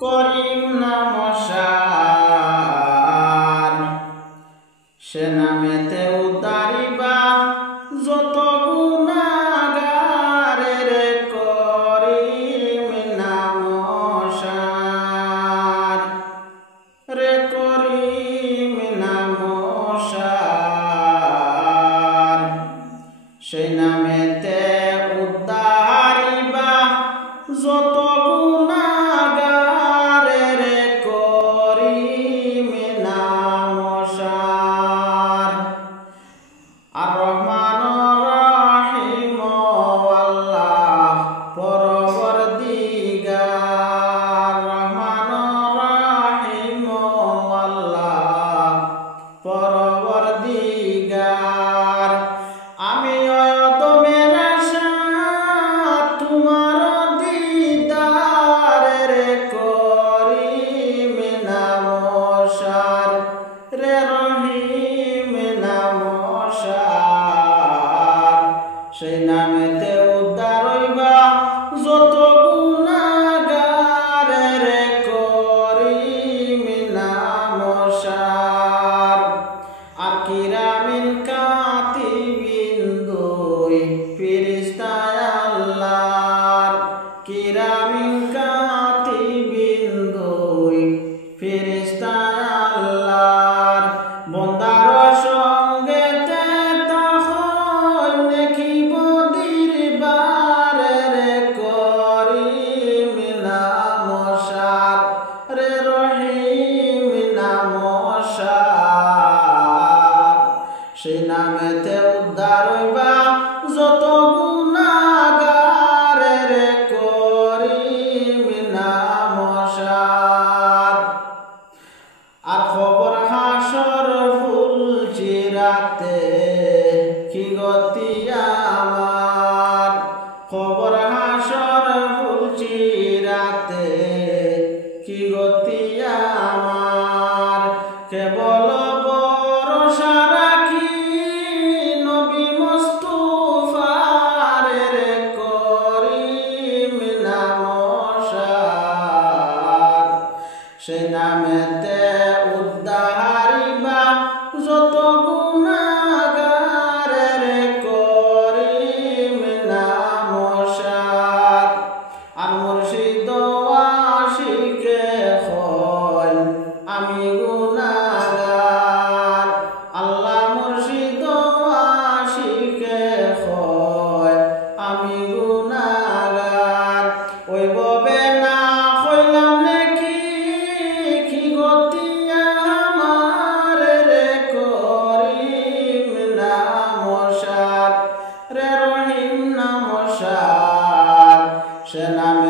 করিম নামসার সে নামেতে উদ্ধারিবা যত গুনাহগারের করিম নামসার রে করিম নামসার সেই নামেতে উদ্ধারিবা যত গুনাহগারের করিম নামসার আর রহমান রহিম আল্লাহ পরবর্তীগার রহমান রহিম আল্লাহ পরবর্তীগার আমি অয়তমের আশা তোমার দিদারের করিম নামসার রে রহিম নামসার সেই নামেতে উদ্ধার হইবা যত গুনাহগারের করিম নামসার আর কিরামিন কাতিবিন দুই ফেরেশতায় আল্লাহর কিরামিন কাতিবিন দুই ফেরেশতায় আল্লাহর বন্দার সঙ্গেতে তখন দেখিব দিরবারের করিম নামসার রে রহিম নামসার সেই নামেতে উদ্ধার হইবা যত গুনাহগারের করিম নামসার আর খবর হাসর ফুল চিরাতে কি গতি আমার খবর হাসর ফুল চিরাতে কি গতি আমার কেবল ভরসা রাখি নবী মুস্তাফার করিম নামসার সেই নামেতে উদ্ধারিবা যত গুনাহগারের করিম নামসার আর মুর্শিদ আশিকে হয় আমি গুনাহগার আল্লাহ মুর্শিদ আশিকে হয় আমি গুনাহগার ওই ববে না হইলাম নাকি কি গতি আমার রে করিম নামসার রে রহিম নামসার সে নামে